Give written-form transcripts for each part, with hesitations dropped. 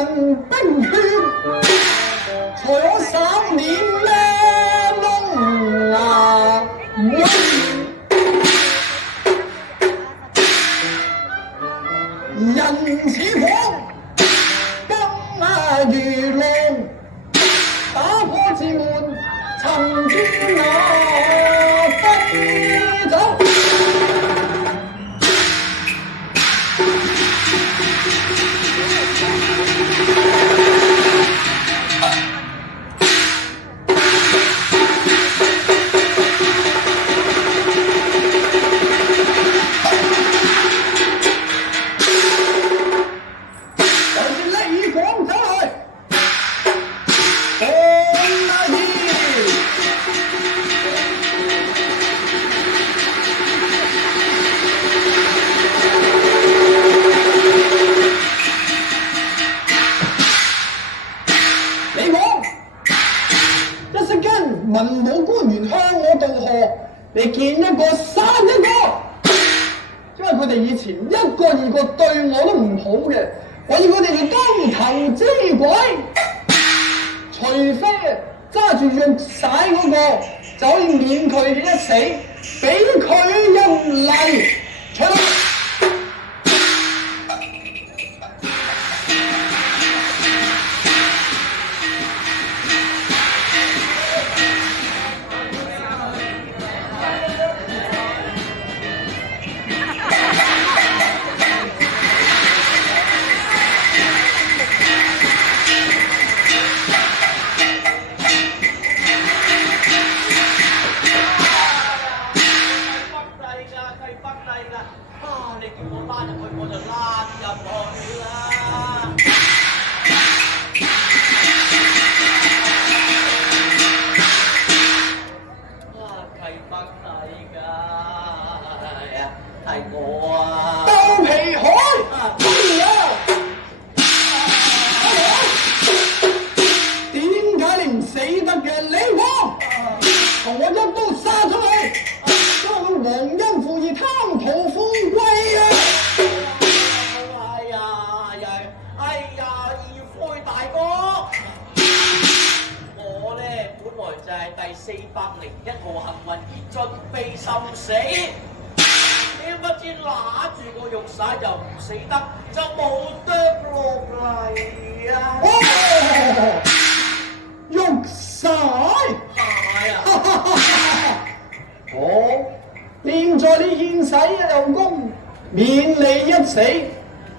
民兵血，才我3年咩窿啊！人似火，更如龍，打破字門，尋遍那飛走。文武官員向我道賀，你見一個殺一個，因為佢哋以前一個二個對我都唔好嘅，我要佢哋要當頭之鬼，除非揸住玉璽嗰個就可以免佢哋一死，俾佢一例，出嚟。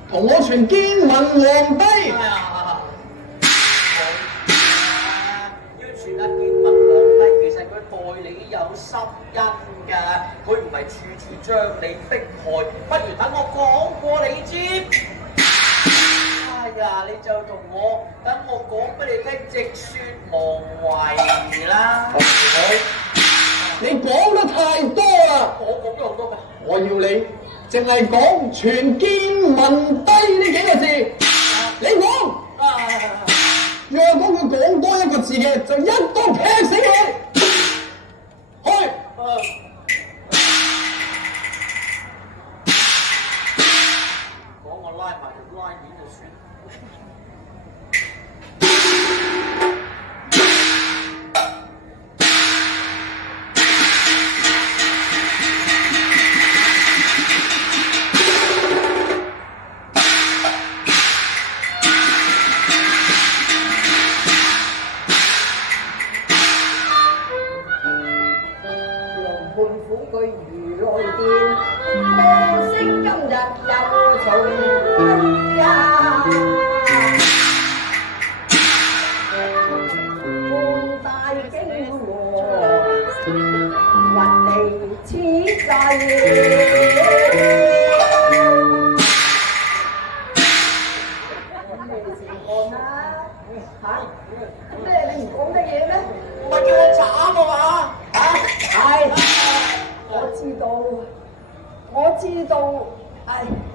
同我傳堅文皇帝。要傳堅文皇帝，其實佢代你有心因㗎，佢唔係處處將你迫害，不如等我講過你知。哎呀，你就同我等我講俾你聽，直説無謂啦。你講得太多啦！我講咗好多㗎。我要你淨係講傳堅文帝呢幾個字，你講。若果佢講多一個字嘅，就一刀劈死佢。去。講我拉埋條拉鏈就算。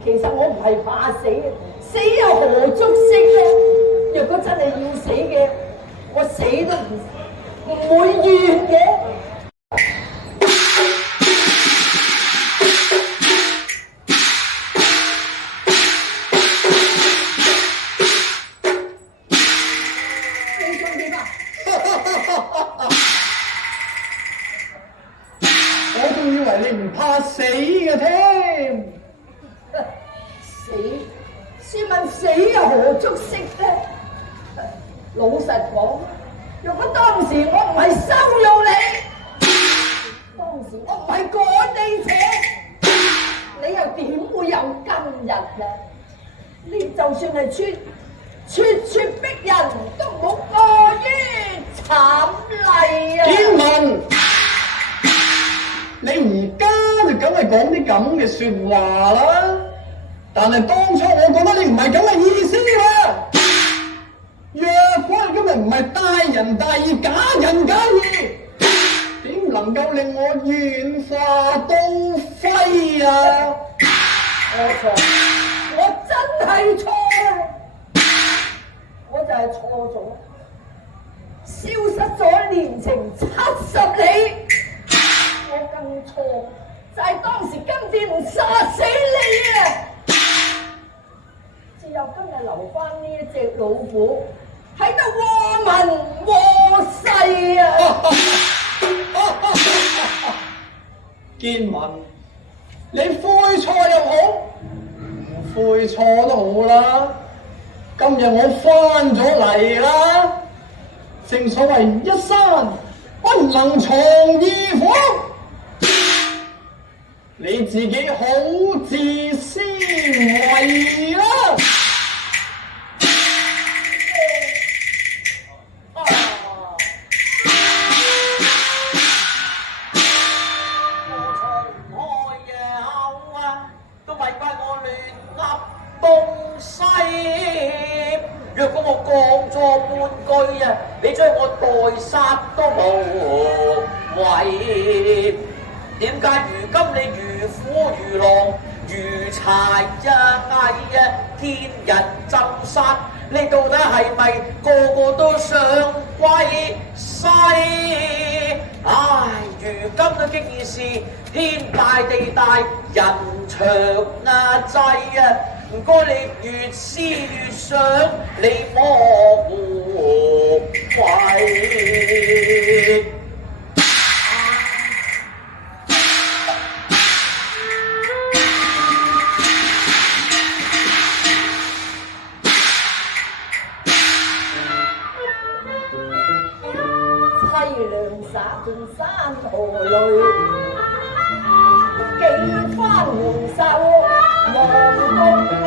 其實我唔係怕死嘅，死有何足惜咧？若果真係要死嘅，我死都唔會怨嘅。怕死嘅添。死，試問死又何足惜呢？老實講，若果當時我唔係羞辱你，當時我唔係趕你扯，你又點會有今日呢？你就算係咄逼人，都唔好過於慘厲啊！天文，你而家就梗係講啲咁嘅説話啦。但係當初我覺得你唔係咁嘅意思啦。若果你今日唔係大仁大義、假仁假義，點能夠令我軟化都揮啊？我錯，我真係錯啊！我就係錯咗，消失咗年情70里。我更錯就係當時今次唔殺死你啊！只有今日留翻呢一隻老虎喺度禍民禍世啊！建文，你悔錯又好，唔悔錯都好啦。今日我翻咗嚟啦，正所謂一山不能藏二虎，你自己好自私為啦。若果我講錯半句啊，你將我代殺都無謂。點解如今你如虎如狼如豺蟻啊，天人憎殺？你到底係咪個個都想歸西？唉，如今都經已是天大地大，人長滯啊！唔該你越思越想，你模糊鬼。凄涼灑盡山河淚，幾番回首望公威。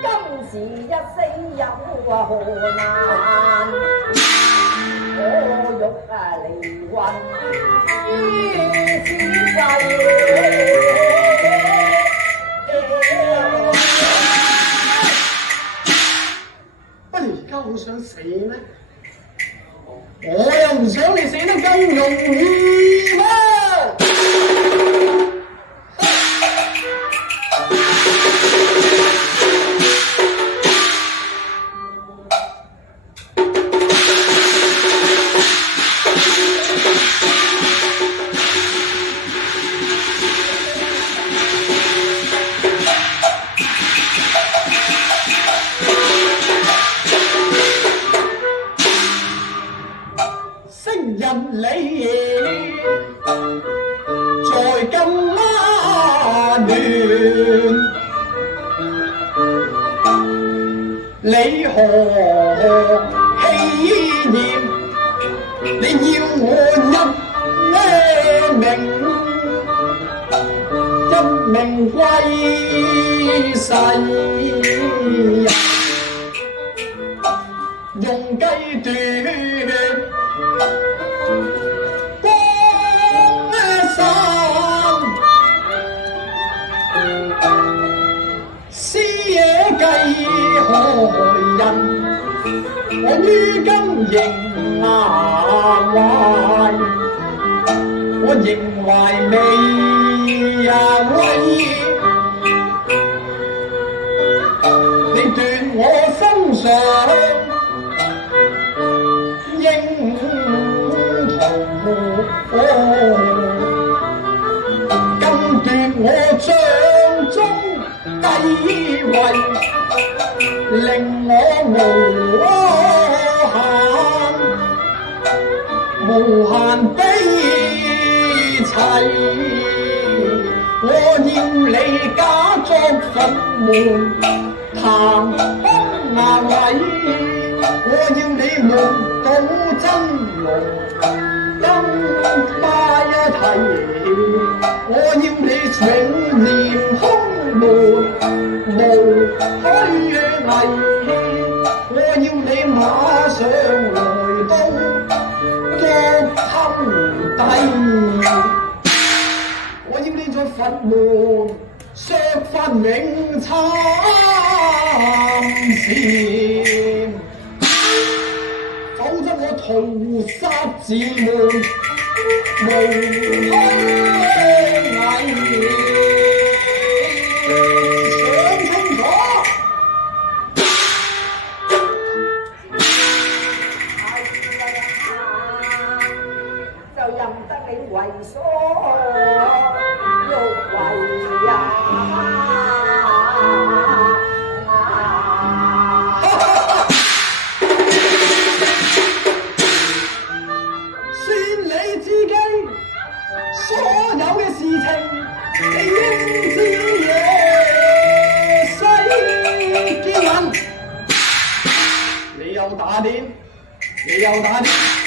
今時一死有何難？我欲離魂於此世。而家好想死咩？我又唔想你死得咁容易啦！人你在今晚亂，你何氣焰？你要我一命歸西，用雞斷計何人？我於今仍懷，我仍懷美威。你斷我身上英途，更斷我掌中地位，令我無限悲凄。我要你假作佛門談空難禮，我要你目睹真龍金巴一提，我要你永念空門無虛偽，我要你馬上來到國侵地。我要你在佛門削髮永參禪，否則我屠殺自門無虛偽。想清楚。就任得你為所欲為呀！算你自己所有嘅事情，你應知夜細見聞。你又打點，你又打點。